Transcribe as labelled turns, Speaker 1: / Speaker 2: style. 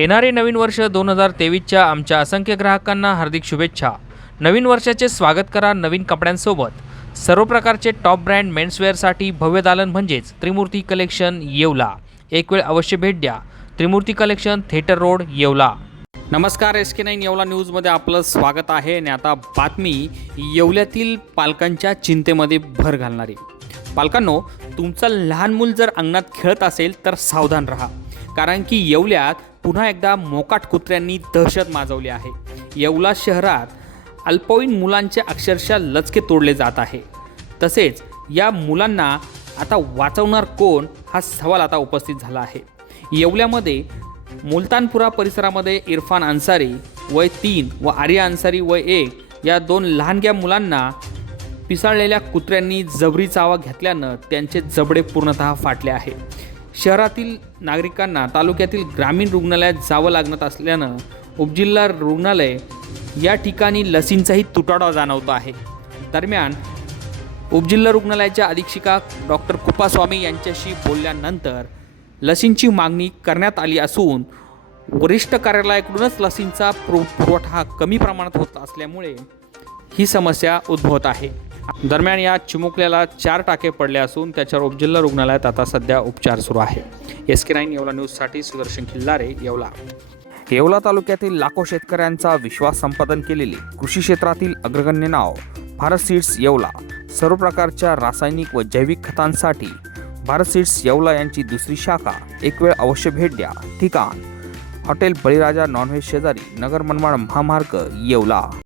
Speaker 1: येणारे नवीन वर्ष दोन हजार तेवीसच्या आमच्या असंख्य ग्राहकांना हार्दिक शुभेच्छा. नवीन वर्षाचे स्वागत करा नवीन कपड्यांसोबत. सर्व प्रकारचे टॉप ब्रँड मेन्सवेअरसाठी भव्य दालन म्हणजेच त्रिमूर्ती कलेक्शन येवला. एक वेळ अवश्य भेट द्या. Trimurti collection theatre road Yeola. नमस्कार एस के नाईन येवला न्यूजमध्ये आपलं स्वागत आहे आणि आता बातमी येवल्यातील पालकांच्या चिंतेमध्ये भर घालणारी. पालकांनो तुमचं लहान मूल जर अंगणात खेळत असेल तर सावधान राहा. कारण की येवल्यात पुन्हा एकदा मोकाट कुत्र्यांनी दहशत माजवली आहे. येवला शहरात अल्पवयीन मुलांचे अक्षरशः लचके तोडले जात आहे. तसेच या मुलांना आता वाचवणार कोण हा सवाल आता उपस्थित झाला आहे. येवल्यामध्ये मुलतानपुरा परिसरामध्ये इरफान अन्सारी वय तीन व आर्या अन्सारी वय एक या दोन लहानग्या मुलांना पिसाळलेल्या कुत्र्यांनी जबरी चावा घेतल्यानं त्यांचे जबडे पूर्णतः फाटले आहे. शहरातील नागरिकांना तालुक्यातील ग्रामीण रुग्णालयात जावं लागत असल्यानं उपजिल्हा रुग्णालय या ठिकाणी लसींचाही तुटवडा जाणवतो आहे. दरम्यान उपजिल्हा रुग्णालयाच्या अधीक्षिका डॉक्टर कुपास्वामी यांच्याशी बोलल्यानंतर लसींची मागणी करण्यात आली असून वरिष्ठ कार्यालयाकडूनच लसींचा पुर पुरवठा कमी प्रमाणात होत असल्यामुळे ही समस्या उद्भवत आहे. दरम्यान या चिमुकल्याला चार टाके पडले असून त्याच्यावर उपजिल्हा रुग्णालयात आता सध्या उपचार सुरू आहे. एस के नाईन येवला न्यूजसाठी सुदर्शन खिल्लारे येवला.
Speaker 2: येवला तालुक्यातील लाखो शेतकऱ्यांचा विश्वास संपादन केलेले कृषी क्षेत्रातील अग्रगण्य नाव भारत सीड्स येवला. सर्व प्रकारच्या रासायनिक व जैविक खतांसाठी भारत सीड्स येवला यांची दुसरी शाखा. एक वेळ अवश्य भेट द्या. ठिकाण. हॉटेल बळीराजा नॉनव्हेज शेजारी नगर मनमाड महामार्ग येवला.